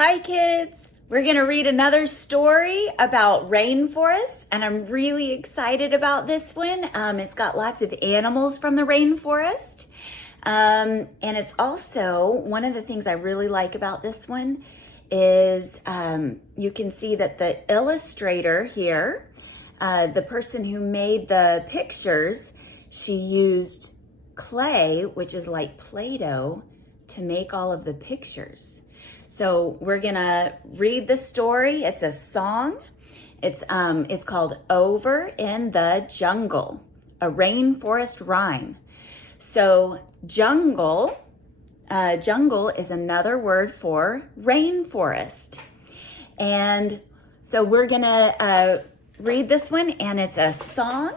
Hi kids! We're going to read another story about rainforests, and I'm really excited about this one. It's got lots of animals from the rainforest, and it's also, one of the things I really like about this one is you can see that the illustrator here, the person who made the pictures, she used clay, which is like Play-Doh, to make all of the pictures. So we're gonna read the story. It's a song. It's called Over in the Jungle, a rainforest rhyme. So jungle is another word for rainforest. And so we're gonna read this one, and it's a song.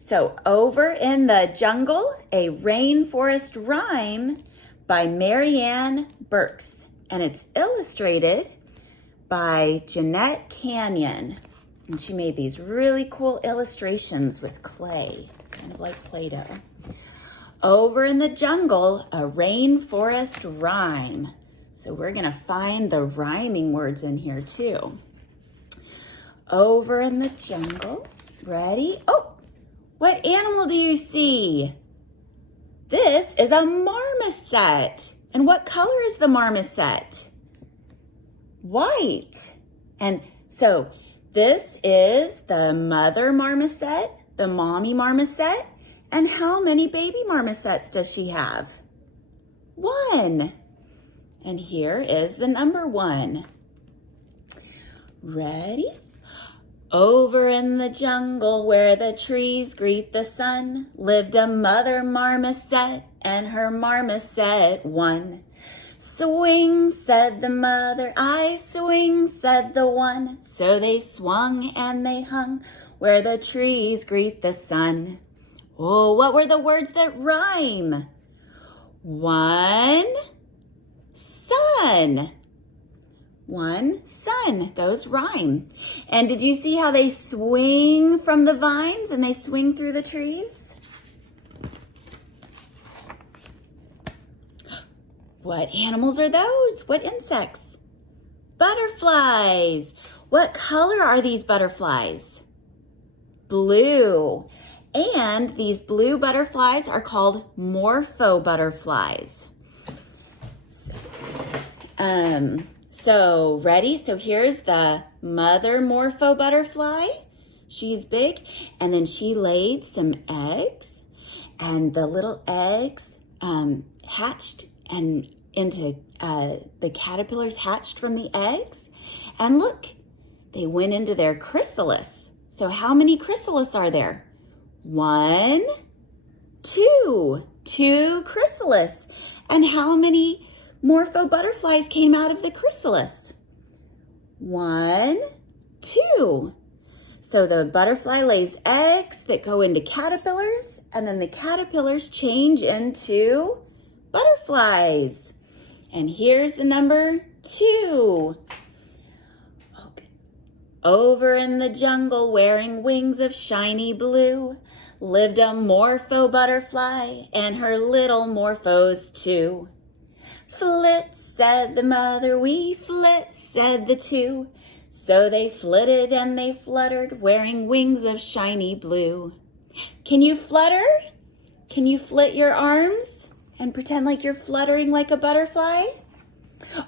So Over in the Jungle, a rainforest rhyme by Marianne Berkes. And it's illustrated by Jeanette Canyon. And she made these really cool illustrations with clay, kind of like Play-Doh. Over in the Jungle, a rainforest rhyme. So we're gonna find the rhyming words in here too. Over in the jungle, ready? Oh, what animal do you see? This is a marmoset. And what color is the marmoset? White. And so this is the mother marmoset, the mommy marmoset. And how many baby marmosets does she have? 1. And here is the number 1. Ready? Over in the jungle where the trees greet the sun, lived a mother marmoset and her marmoset one. Swing, said the mother, I swing, said the one. So they swung and they hung where the trees greet the sun. Oh, what were the words that rhyme? 1, sun. 1, sun. Those rhyme. And did you see how they swing from the vines and they swing through the trees? What animals are those? What insects? Butterflies. What color are these butterflies? Blue. And these blue butterflies are called morpho butterflies. So ready? So here's the mother morpho butterfly. She's big, and then she laid some eggs, and the little eggs hatched and into the caterpillars hatched from the eggs. And look, they went into their chrysalis. So how many chrysalis are there? 1, 2. 2 chrysalis. And how many morpho butterflies came out of the chrysalis? 1, 2. So the butterfly lays eggs that go into caterpillars, and then the caterpillars change into butterflies. And here's the number 2. Okay. Over in the jungle, wearing wings of shiny blue, lived a morpho butterfly and her little morphos too. Flit, said the mother, we flit, said the 2. So they flitted and they fluttered, wearing wings of shiny blue. Can you flutter? Can you flit your arms and pretend like you're fluttering like a butterfly?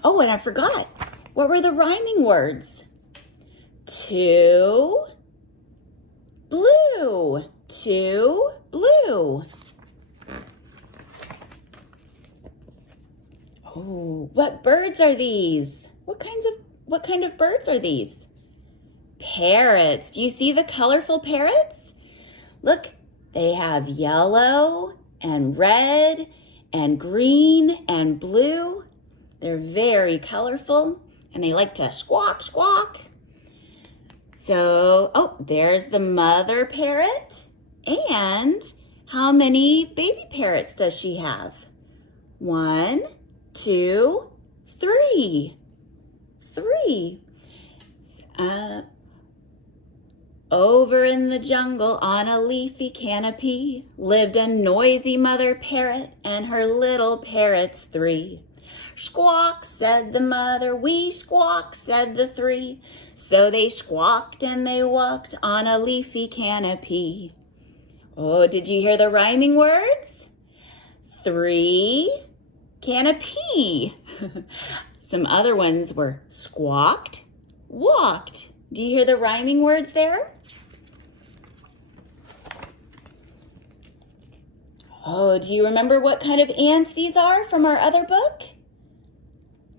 Oh, and I forgot. What were the rhyming words? 2, blue. 2, blue. Oh, what birds are these? What kind of birds are these? Parrots. Do you see the colorful parrots? Look, they have yellow and red and green and blue. They're very colorful, and they like to squawk, squawk. So, oh, there's the mother parrot. And how many baby parrots does she have? 1, 2, 3. 3. Over in the jungle on a leafy canopy lived a noisy mother parrot and her little parrots 3. Squawk, said the mother, we squawk, said the three. So they squawked and they walked on a leafy canopy. Oh, did you hear the rhyming words? 3 canopy. Some other ones were squawked, walked. Do you hear the rhyming words there? Oh, do you remember what kind of ants these are from our other book?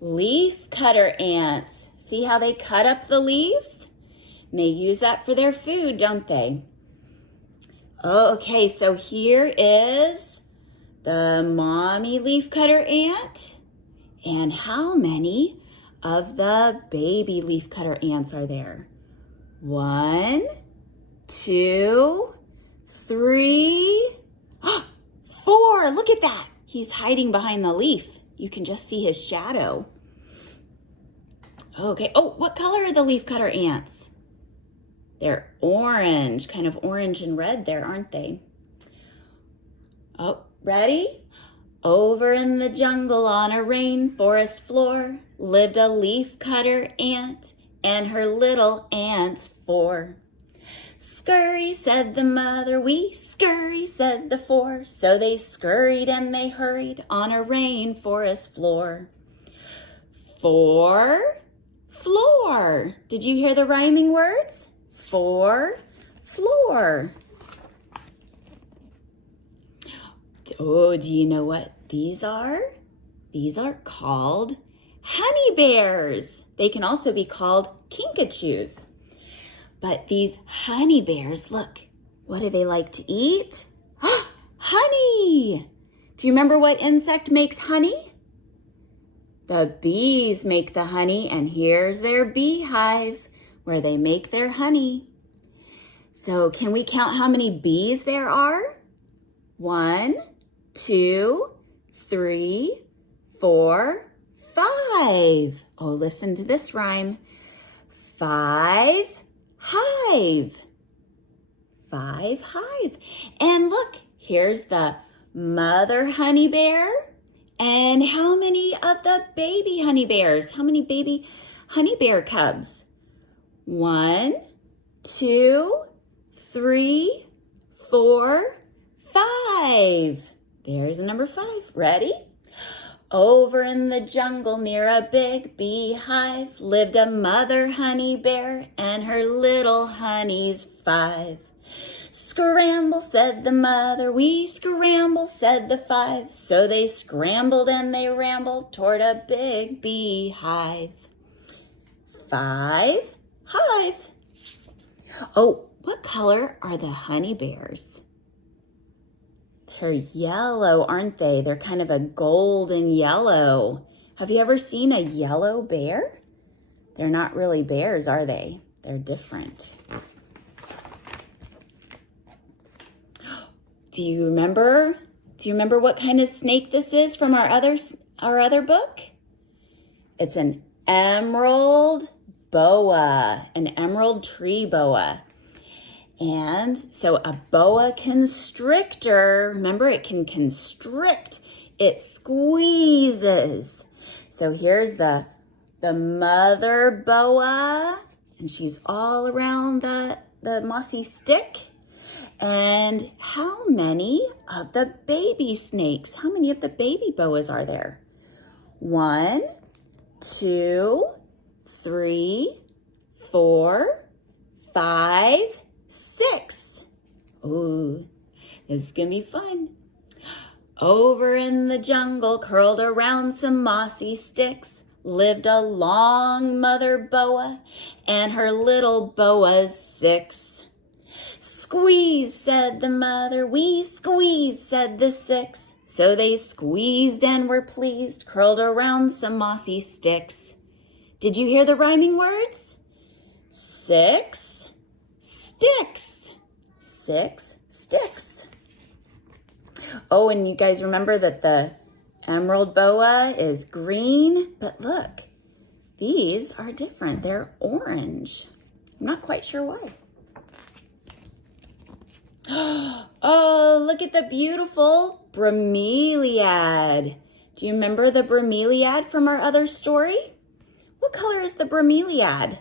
Leaf cutter ants. See how they cut up the leaves? And they use that for their food, don't they? Oh, okay, so here is the mommy leafcutter ant. And how many of the baby leafcutter ants are there? 1, 2, 3, 4. Look at that. He's hiding behind the leaf. You can just see his shadow. Okay. Oh, what color are the leafcutter ants? They're orange, kind of orange and red there, aren't they? Oh, ready? Over in the jungle on a rainforest floor lived a leafcutter ant and her little ants 4. Scurry, said the mother, we scurry, said the 4. So they scurried and they hurried on a rainforest floor. 4, floor. Did you hear the rhyming words? 4, floor. Oh, do you know what these are? These are called honey bears. They can also be called kinkajous. But these honey bears, look, what do they like to eat? Honey! Do you remember what insect makes honey? The bees make the honey, and here's their beehive where they make their honey. So can we count how many bees there are? 1, 2, 3, 4, 5. Oh, listen to this rhyme. 5 hive. 5 hive. And look, here's the mother honey bear. And how many of the baby honey bears? How many baby honey bear cubs? 1, 2, 3, 4, 5. There's the number 5. Ready? Over in the jungle near a big beehive lived a mother honey bear and her little honeys 5. Scramble, said the mother, we scramble, said the 5. So they scrambled and they rambled toward a big beehive. 5 hive. Oh, what color are the honey bears? They're yellow, aren't they? They're kind of a golden yellow. Have you ever seen a yellow bear? They're not really bears, are they? They're different. Do you remember what kind of snake this is from our other book? It's an emerald boa, an emerald tree boa. And so a boa constrictor, remember it can constrict, it squeezes. So here's the mother boa, and she's all around the mossy stick. And how many of the baby snakes, how many of the baby boas are there? 1, 2, 3, 4, 5, 6. Ooh, this is gonna be fun. Over in the jungle, curled around some mossy sticks, lived a long mother boa and her little boas 6. Squeeze, said the mother, we squeeze, said the 6. So they squeezed and were pleased, curled around some mossy sticks. Did you hear the rhyming words? 6 sticks. 6 sticks. Oh, and you guys remember that the emerald boa is green, but look, these are different. They're orange. I'm not quite sure why. Oh, look at the beautiful bromeliad. Do you remember the Bromeliad from our other story? What color is the Bromeliad?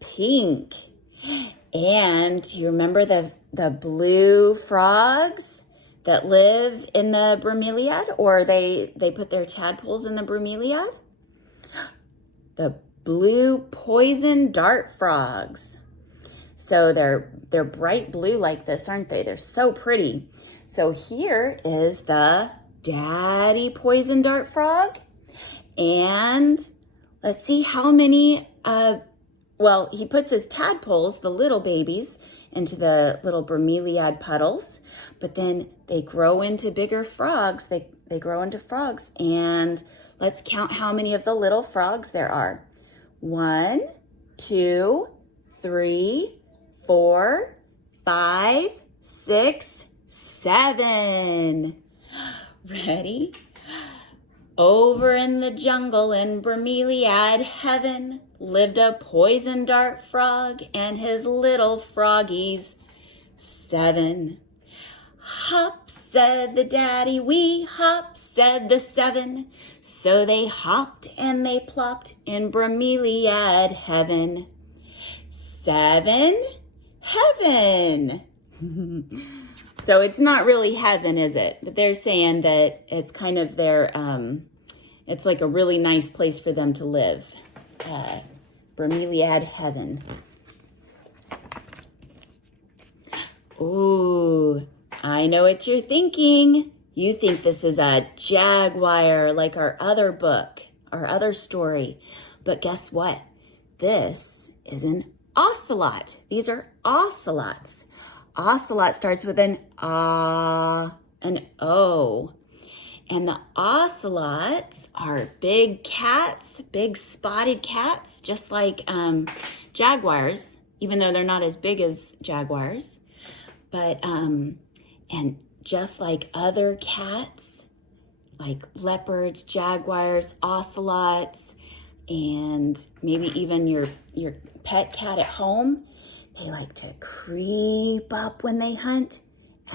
Pink. And do you remember the blue frogs that live in the Bromeliad, or they put their tadpoles in the Bromeliad? The blue poison dart frogs. So they're bright blue like this, aren't they? They're so pretty. So here is the daddy poison dart frog. And let's see how many, well, he puts his tadpoles, the little babies, into the little Bromeliad puddles, but then they grow into bigger frogs. They grow into frogs. And let's count how many of the little frogs there are. 1, 2, 3, 4, 5, 6, 7. Ready? Over in the jungle in Bromeliad heaven lived a poison dart frog and his little froggies 7. Hop, said the daddy, we hop, said the 7. So they hopped and they plopped in Bromeliad heaven. 7, heaven. So it's not really heaven, is it? But they're saying that it's kind of their, it's like a really nice place for them to live. Bromeliad heaven. Ooh, I know what you're thinking. You think this is a jaguar like our other book, our other story. But guess what? This is an ocelot. These are ocelots. Ocelot starts with an an O. And the ocelots are big cats, big spotted cats, just like jaguars, even though they're not as big as jaguars. But, and just like other cats, like leopards, jaguars, ocelots, and maybe even your pet cat at home, they like to creep up when they hunt,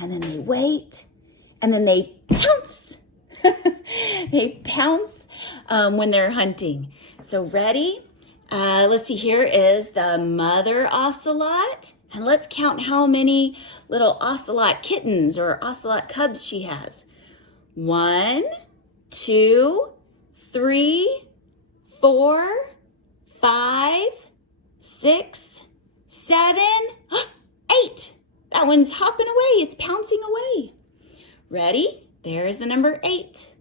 and then they wait, and then they pounce. They pounce when they're hunting. So ready? Let's see, here is the mother ocelot. And let's count how many little ocelot kittens or ocelot cubs she has. 1, 2, 3, 4, 5, 6, 7, 8. That one's hopping away. It's pouncing away. Ready? There's the number 8.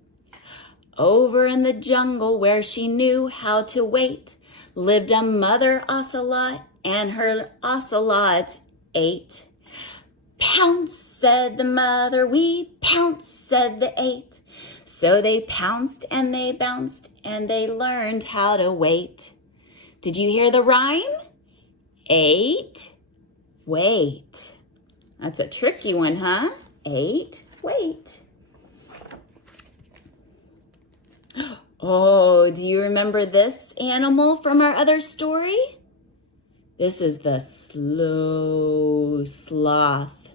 Over in the jungle where she knew how to wait lived a mother ocelot and her ocelots 8. Pounce, said the mother, we pounce, said the 8. So they pounced and they bounced and they learned how to wait. Did you hear the rhyme? 8, wait. That's a tricky one, huh? 8, wait. Oh, do you remember this animal from our other story? This is the sloth.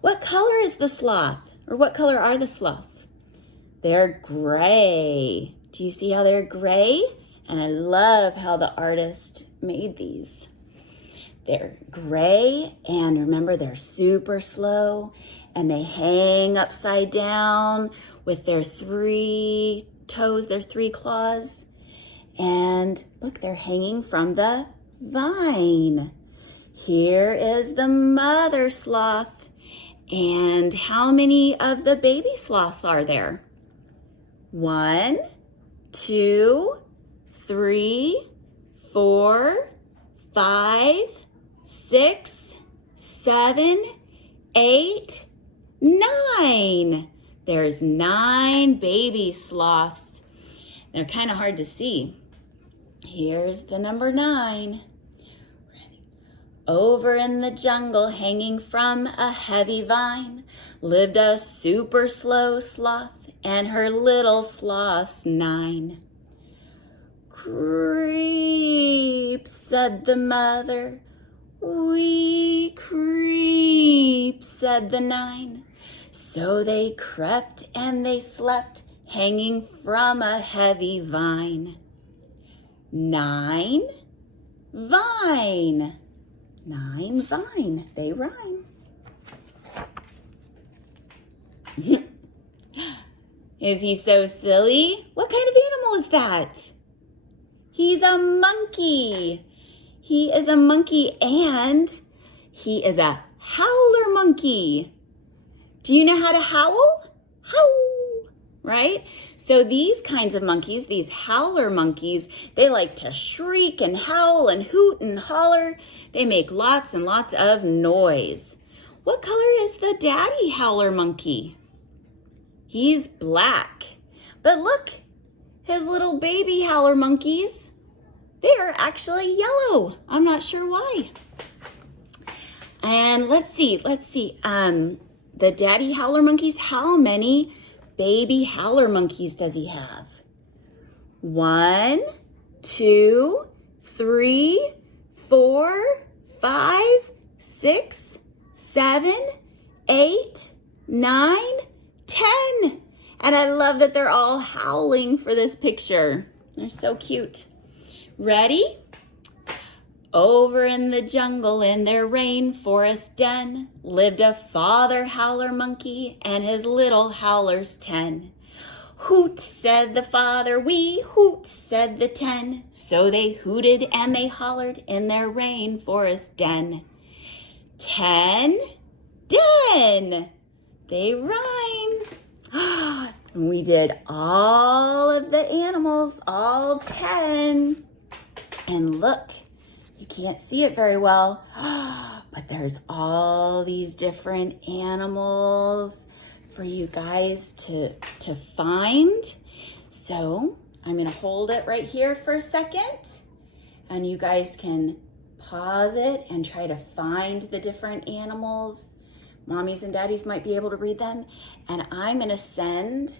What color is the sloth? Or what color are the sloths? They're gray. Do you see how they're gray? And I love how the artist made these. They're gray, and remember, they're super slow, and they hang upside down with their 3 toes, their 3 claws. And look, they're hanging from the vine. Here is the mother sloth. And how many of the baby sloths are there? 1, 2, 3, 4, 5, 6, 7, 8, 9. There's 9 baby sloths. They're kind of hard to see. Here's the number 9. Ready? Over in the jungle, hanging from a heavy vine, lived a super slow sloth and her little sloths 9. Creep, said the mother. We creep, said the 9. So they crept and they slept hanging from a heavy vine. 9, vine. 9, vine. They rhyme. Is he so silly? What kind of animal is that? He's a monkey. He is a monkey and he is a howler monkey. Do you know how to howl? Howl, right? So these kinds of monkeys, these howler monkeys, they like to shriek and howl and hoot and holler. They make lots and lots of noise. What color is the daddy howler monkey? He's black. But look, his little baby howler monkeys, they're actually yellow. I'm not sure why. And let's see. The daddy howler monkeys, how many baby howler monkeys does he have? 1, 2, 3, 4, 5, 6, 7, 8, 9, 10. And I love that they're all howling for this picture. They're so cute. Ready? Over in the jungle in their rainforest den lived a father howler monkey and his little howlers 10. Hoot, said the father, we hoot, said the 10. So they hooted and they hollered in their rainforest den. 10, den. They rhyme. We did all of the animals, all 10. And look, you can't see it very well, but there's all these different animals for you guys to find. So I'm gonna hold it right here for a second and you guys can pause it and try to find the different animals. Mommies and daddies might be able to read them. And I'm gonna send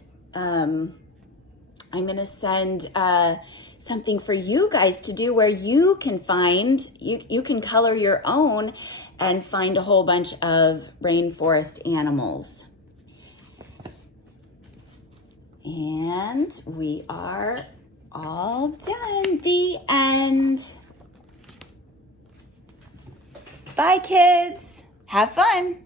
something for you guys to do where you can find, you can color your own and find a whole bunch of rainforest animals. And we are all done. The end. Bye, kids. Have fun.